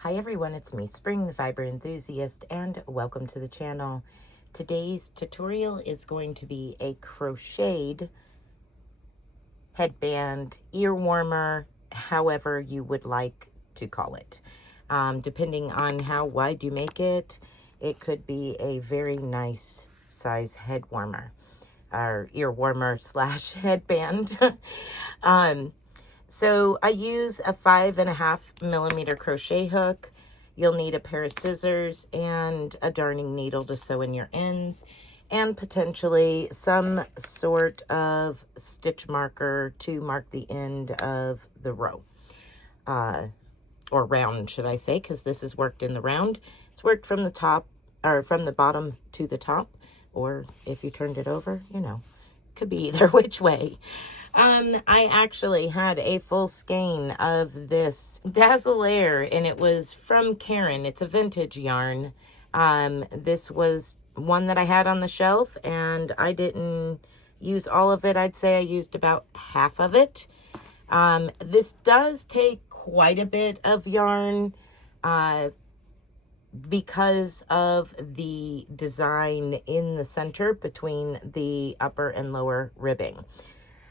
Hi everyone, it's me, Spring, the fiber enthusiast, and welcome to the channel. Today's tutorial is going to be a crocheted headband, ear warmer, however you would like to call it. Depending on how wide you make it, it could be a very nice size head warmer, or ear warmer slash headband. So I use a 5.5 millimeter crochet hook. You'll need a pair of scissors and a darning needle to sew in your ends, and potentially some sort of stitch marker to mark the end of the row. Or round, should I say, because this is worked in the round. It's worked from the top, or from the bottom to the top, or if you turned it over, you know, could be either which way. I actually had a full skein of this Dazzle-air, and it was from Karen. It's a vintage yarn. This was one that I had on the shelf, and I didn't use all of it. I'd say I used about half of it. This does take quite a bit of yarn, because of the design in the center between the upper and lower ribbing.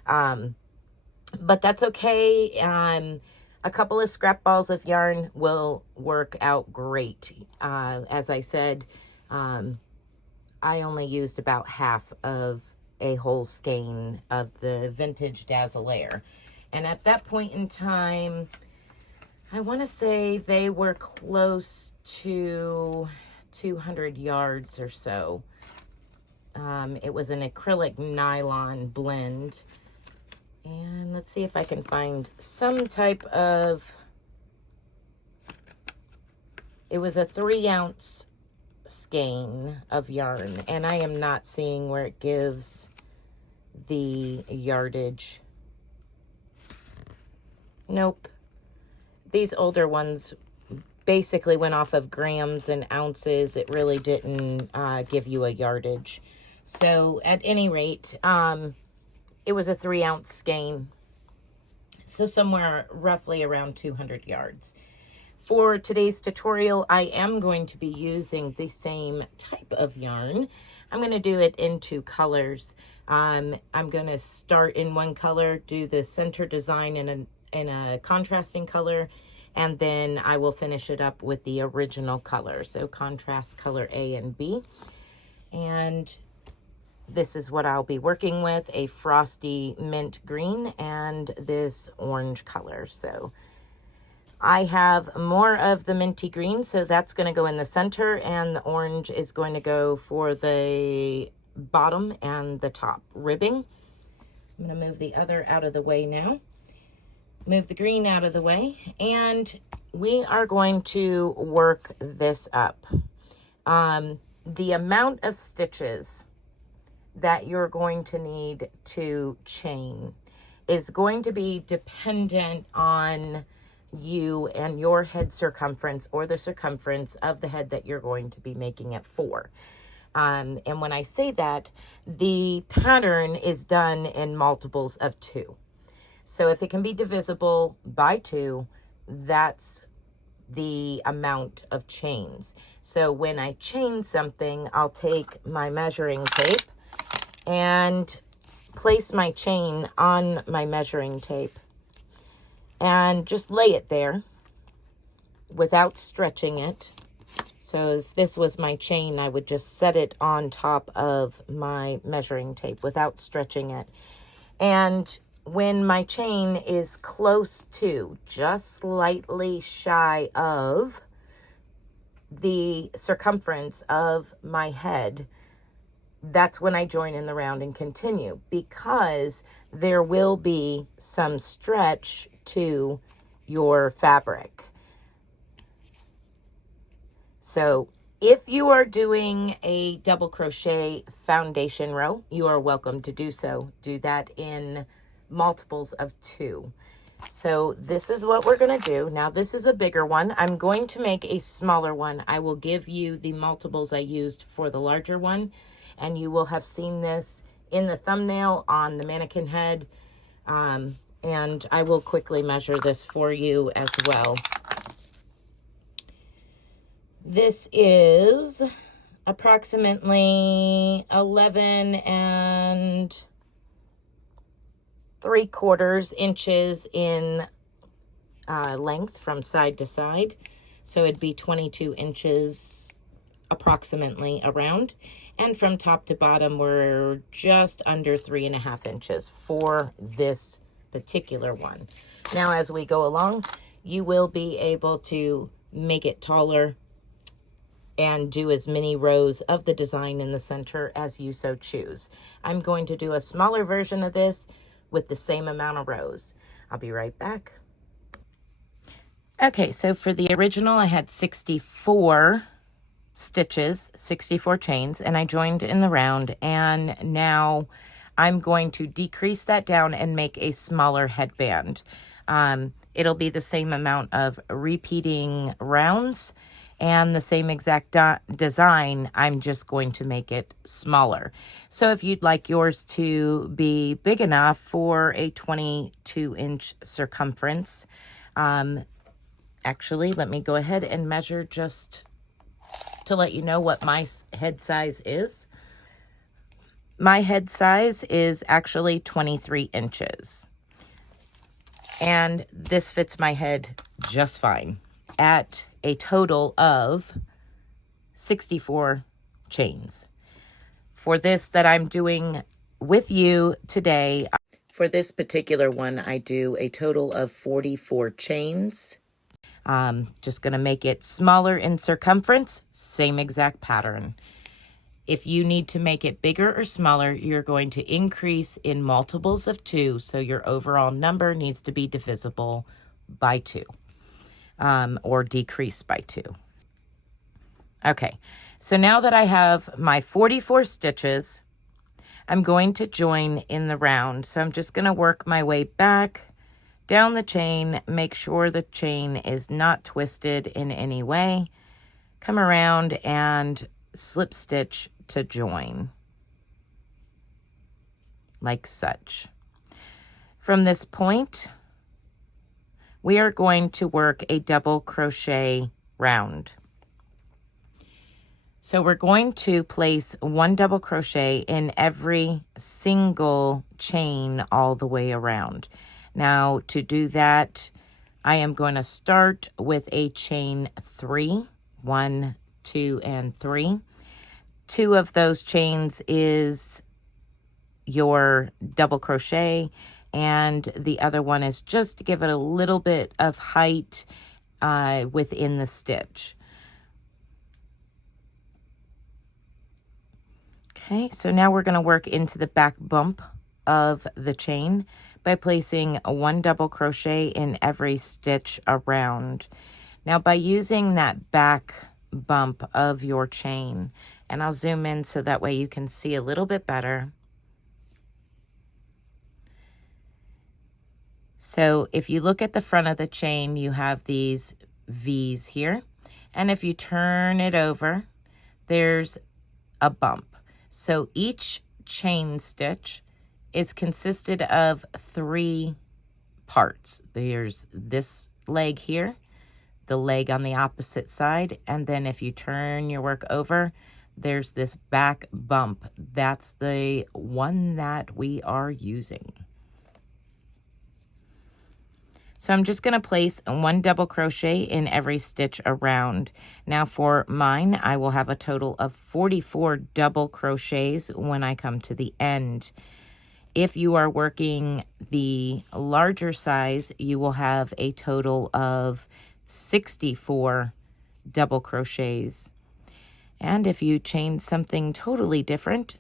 But that's okay. A couple of scrap balls of yarn will work out great. As I said, I only used about half of a whole skein of the vintage Dazzle-air. And at that point in time, I want to say they were close to 200 yards or so. It was an acrylic nylon blend. And let's see if I can find some type of, it was a 3-ounce skein of yarn, and I am not seeing where it gives the yardage. Nope. These older ones basically went off of grams and ounces. It really didn't give you a yardage. So at any rate, it was a 3-ounce skein, so somewhere roughly around 200 yards. For today's tutorial, I am going to be using the same type of yarn. I'm going to do it in 2 colors. I'm going to start in one color, do the center design in a contrasting color, and then I will finish it up with the original color, so contrast color A and B. And this is what I'll be working with, a frosty mint green and this orange color. So I have more of the minty green, so that's going to go in the center, and the orange is going to go for the bottom and the top ribbing. I'm going to move the other out of the way now. Move the green out of the way, and we are going to work this up. The amount of stitches that you're going to need to chain is going to be dependent on you and your head circumference, or the circumference of the head that you're going to be making it for. And when I say that, the pattern is done in multiples of 2. So if it can be divisible by 2, that's the amount of chains. So when I chain something, I'll take my measuring tape and place my chain on my measuring tape and just lay it there without stretching it. So if this was my chain, I would just set it on top of my measuring tape without stretching it. And when my chain is close to, just slightly shy of the circumference of my head, that's when I join in the round and continue, because there will be some stretch to your fabric. So if you are doing a double crochet foundation row, you are welcome to do so. Do that in multiples of 2. So this is what we're going to do. Now this is a bigger one. I'm going to make a smaller one. I will give you the multiples I used for the larger one, and you will have seen this in the thumbnail on the mannequin head. And I will quickly measure this for you as well. This is approximately 11 3/4 inches in length from side to side. So it'd be 22 inches approximately around. And from top to bottom, we're just under 3.5 inches for this particular one. Now, as we go along, you will be able to make it taller and do as many rows of the design in the center as you so choose. I'm going to do a smaller version of this with the same amount of rows. I'll be right back. Okay, so for the original, I had 64 stitches, 64 chains, and I joined in the round, and now I'm going to decrease that down and make a smaller headband. It'll be the same amount of repeating rounds and the same exact design. I'm just going to make it smaller. So if you'd like yours to be big enough for a 22-inch circumference, actually, let me go ahead and measure just to let you know what my head size is. My head size is actually 23 inches. And this fits my head just fine at a total of 64 chains. For this that I'm doing with you today, for this particular one, I do a total of 44 chains. Just going to make it smaller in circumference, same exact pattern. If you need to make it bigger or smaller, you're going to increase in multiples of 2, so your overall number needs to be divisible by 2, or decrease by 2. Okay, so now that I have my 44 stitches, I'm going to join in the round. So I'm just going to work my way back down the chain, make sure the chain is not twisted in any way, come around and slip stitch to join, like such. From this point, we are going to work a double crochet round. So we're going to place 1 double crochet in every single chain all the way around. Now, to do that, I am going to start with a chain 3, 1, 2, and 3. 2 of those chains is your double crochet, and the other one is just to give it a little bit of height within the stitch. Okay, so now we're going to work into the back bump of the chain by placing 1 double crochet in every stitch around. Now, by using that back bump of your chain, and I'll zoom in so that way you can see a little bit better. So if you look at the front of the chain, you have these V's here, and if you turn it over, there's a bump. So each chain stitch is consisted of 3 parts. There's this leg here, the leg on the opposite side, and then if you turn your work over, there's this back bump. That's the one that we are using. So I'm just going to place 1 double crochet in every stitch around. Now for mine, I will have a total of 44 double crochets when I come to the end. If you are working the larger size, you will have a total of 64 double crochets. And if you chain something totally different,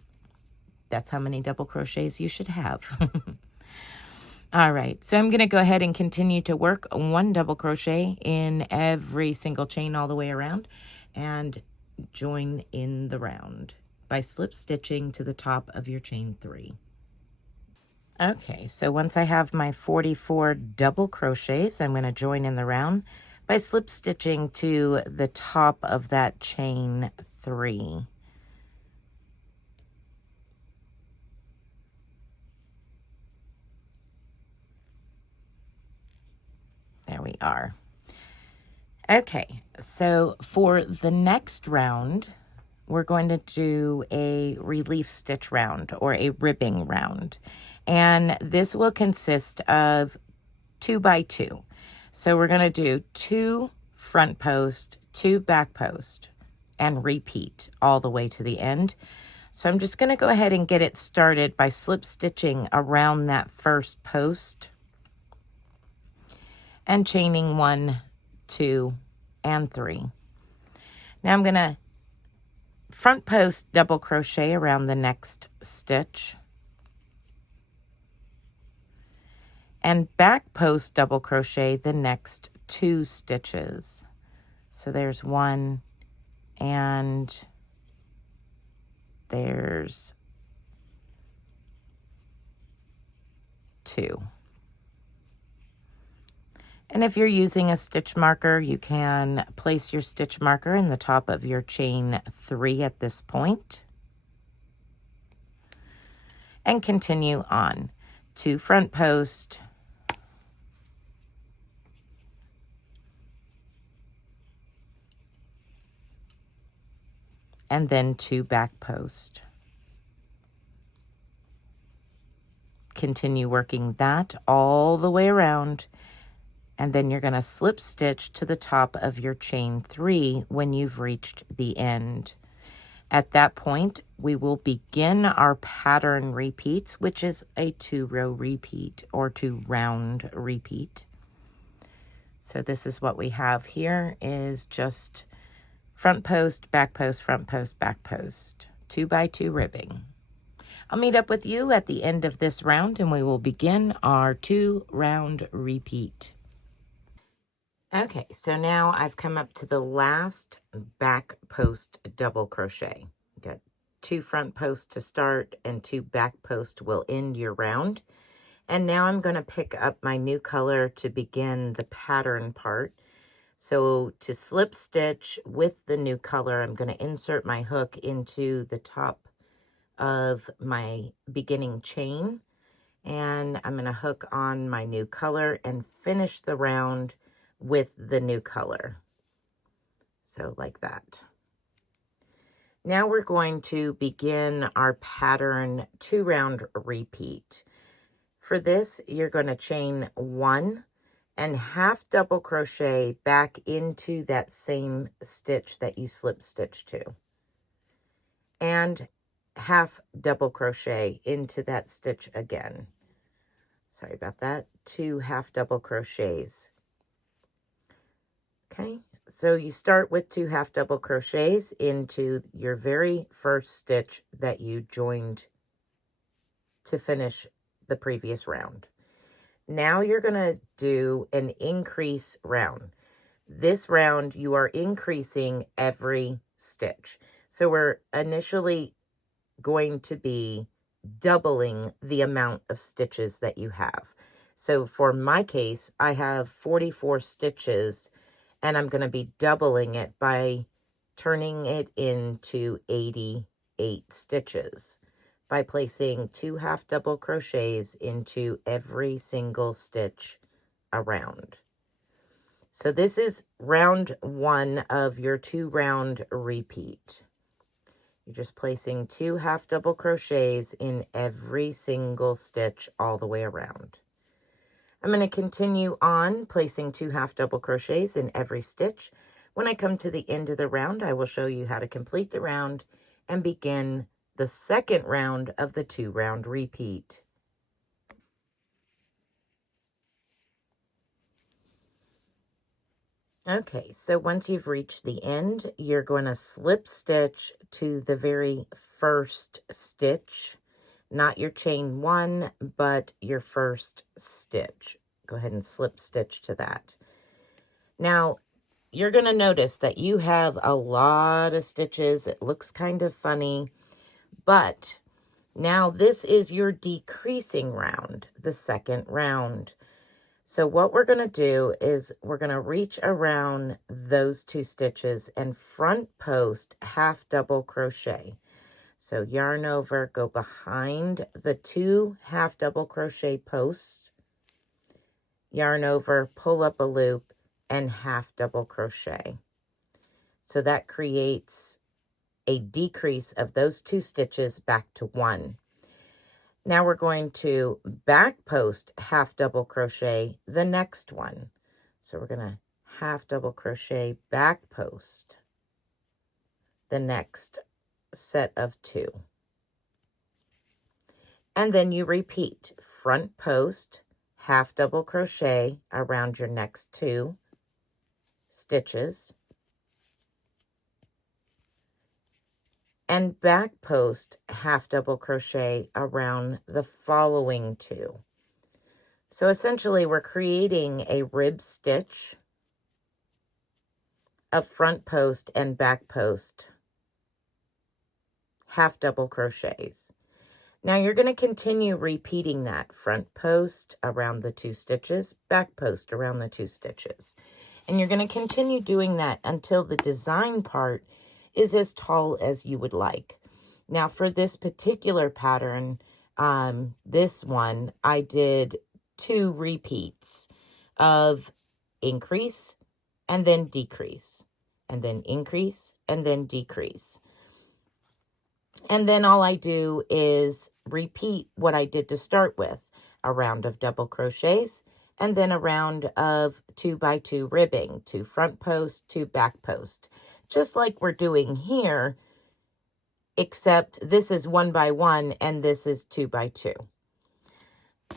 that's how many double crochets you should have. All right, so I'm going to go ahead and continue to work 1 double crochet in every single chain all the way around and join in the round by slip stitching to the top of your chain 3. Okay, so once I have my 44 double crochets, I'm going to join in the round by slip stitching to the top of that chain 3. There we are. Okay, so for the next round, we're going to do a relief stitch round or a ribbing round. And this will consist of 2 by 2. So we're going to do 2 front post, 2 back post, and repeat all the way to the end. So I'm just going to go ahead and get it started by slip stitching around that first post and chaining 1, 2, and 3. Now I'm going to front post double crochet around the next stitch and back post double crochet the next 2 stitches. So there's 1 and there's 2. And if you're using a stitch marker, you can place your stitch marker in the top of your chain 3 at this point and continue on to front post, and then 2 back post. Continue working that all the way around, and then you're going to slip stitch to the top of your chain 3 when you've reached the end. At that point, we will begin our pattern repeats, which is a 2-row repeat or 2-round repeat. So this is what we have here is just front post, back post, front post, back post, 2 by 2 ribbing. I'll meet up with you at the end of this round and we will begin our 2-round repeat. Okay, so now I've come up to the last back post double crochet. Got 2 front posts to start and 2 back posts will end your round. And now I'm going to pick up my new color to begin the pattern part. So to slip stitch with the new color, I'm going to insert my hook into the top of my beginning chain. And I'm going to hook on my new color and finish the round with the new color. So like that. Now we're going to begin our pattern 2-round repeat. For this, you're going to chain 1 and half double crochet back into that same stitch that you slip stitch to. And half double crochet into that stitch again. Sorry about that. 2 half double crochets. Okay, so you start with 2 half double crochets into your very first stitch that you joined to finish the previous round. Now you're going to do an increase round. This round you are increasing every stitch. So we're initially going to be doubling the amount of stitches that you have. So for my case, I have 44 stitches and I'm going to be doubling it by turning it into 88 stitches by placing 2 half double crochets into every single stitch around. So this is round 1 of your 2-round repeat. You're just placing 2 half double crochets in every single stitch all the way around. I'm going to continue on placing 2 half double crochets in every stitch. When I come to the end of the round, I will show you how to complete the round and begin the second round of the 2-round repeat. Okay, so once you've reached the end, you're going to slip stitch to the very first stitch, not your chain 1, but your first stitch. Go ahead and slip stitch to that. Now, you're going to notice that you have a lot of stitches. It looks kind of funny, but now this is your decreasing round, the second round. So what we're going to do is we're going to reach around those 2 stitches and front post half double crochet. So yarn over, go behind the 2 half double crochet posts, yarn over, pull up a loop, and half double crochet. So that creates a decrease of those 2 stitches back to 1. Now we're going to back post half double crochet the next one. So we're going to half double crochet back post the next set of 2. And then you repeat front post, half double crochet around your next 2 stitches, and back post half double crochet around the following 2. So essentially we're creating a rib stitch of front post and back post half double crochets. Now you're going to continue repeating that front post around the 2 stitches, back post around the 2 stitches. And you're going to continue doing that until the design part is as tall as you would like. Now for this particular pattern, this one, I did 2 repeats of increase and then decrease, and then increase and then decrease. And then all I do is repeat what I did to start with, a round of double crochets, and then a round of 2 by 2 ribbing, 2 front post, 2 back post, just like we're doing here, except this is 1 by 1 and this is 2 by 2.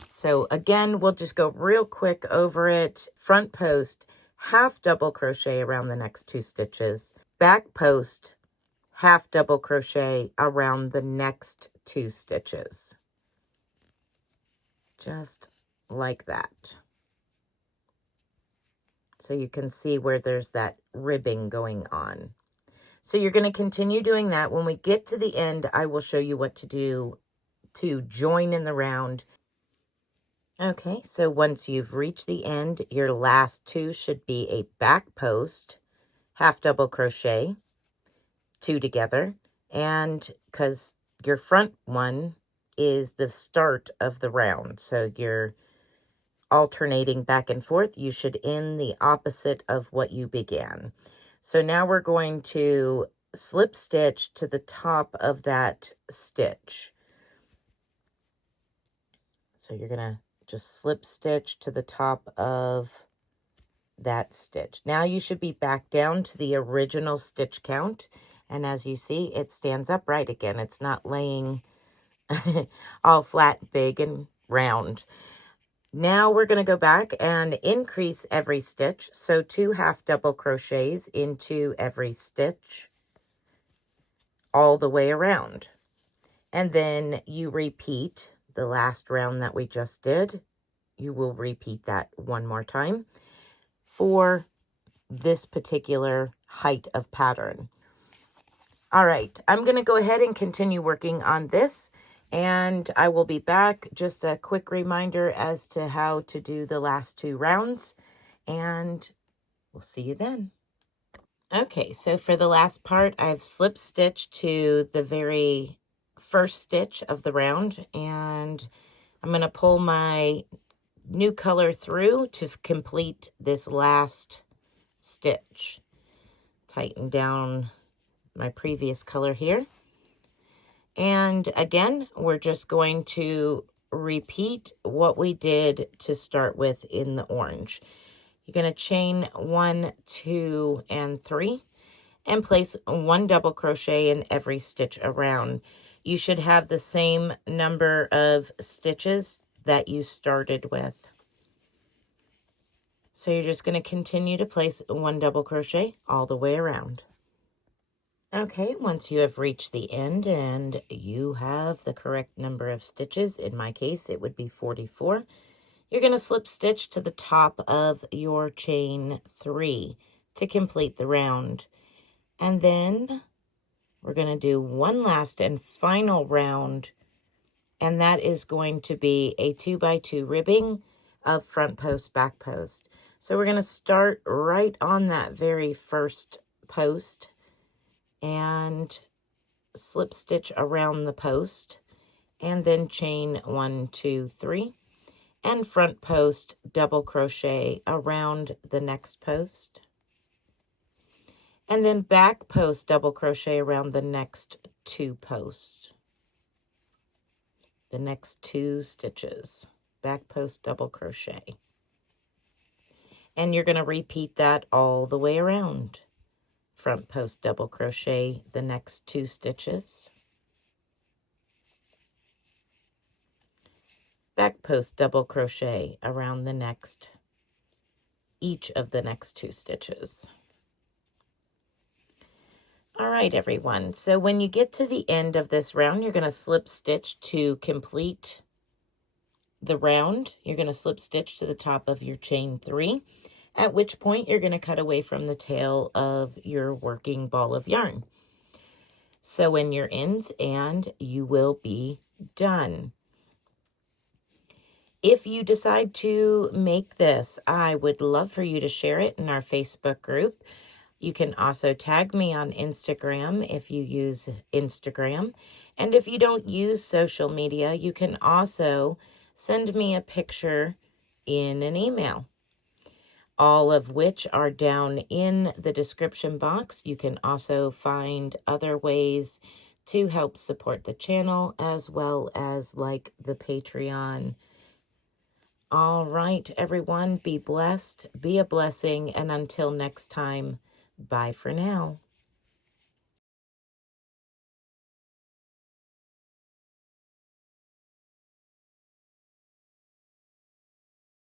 So again, we'll just go real quick over it. Front post, half double crochet around the next 2 stitches, back post, half double crochet around the next 2 stitches. Just like that. So you can see where there's that ribbing going on. So you're going to continue doing that. When we get to the end, I will show you what to do to join in the round. Okay, so once you've reached the end, your last 2 should be a back post, half double crochet, 2 together, and because your front one is the start of the round, so you're alternating back and forth, you should end the opposite of what you began. So now we're going to slip stitch to the top of that stitch. So you're going to just slip stitch to the top of that stitch. Now you should be back down to the original stitch count. And as you see, it stands upright again. It's not laying all flat, big, and round. Now we're going to go back and increase every stitch. So 2 half double crochets into every stitch all the way around. And then you repeat the last round that we just did. You will repeat that one more time for this particular height of pattern. All right, I'm going to go ahead and continue working on this, and I will be back. Just a quick reminder as to how to do the last 2 rounds, and we'll see you then. Okay, so for the last part, I've slip stitched to the very first stitch of the round, and I'm going to pull my new color through to complete this last stitch. Tighten down my previous color here. And again, we're just going to repeat what we did to start with in the orange. You're going to chain 1, 2, and 3 and place 1 double crochet in every stitch around. You should have the same number of stitches that you started with. So you're just going to continue to place 1 double crochet all the way around. Okay, once you have reached the end and you have the correct number of stitches, in my case it would be 44, you're going to slip stitch to the top of your chain 3 to complete the round. And then we're going to do one last and final round, and that is going to be a 2 by 2 ribbing of front post, back post. So we're going to start right on that very first post and slip stitch around the post, and then chain 1, 2, 3, and front post double crochet around the next post, and then back post double crochet around the next 2 posts, the next 2 stitches, back post double crochet. And you're going to repeat that all the way around. Front post double crochet the next 2 stitches, back post double crochet around each of the next 2 stitches. All right, everyone. So when you get to the end of this round, you're going to slip stitch to complete the round. You're going to slip stitch to the top of your chain 3, at which point you're going to cut away from the tail of your working ball of yarn. Sew in your ends and you will be done. If you decide to make this, I would love for you to share it in our Facebook group. You can also tag me on Instagram if you use Instagram. And if you don't use social media, you can also send me a picture in an email, all of which are down in the description box. You can also find other ways to help support the channel, as well as like the Patreon. All right, everyone, be blessed, be a blessing, and until next time, bye for now.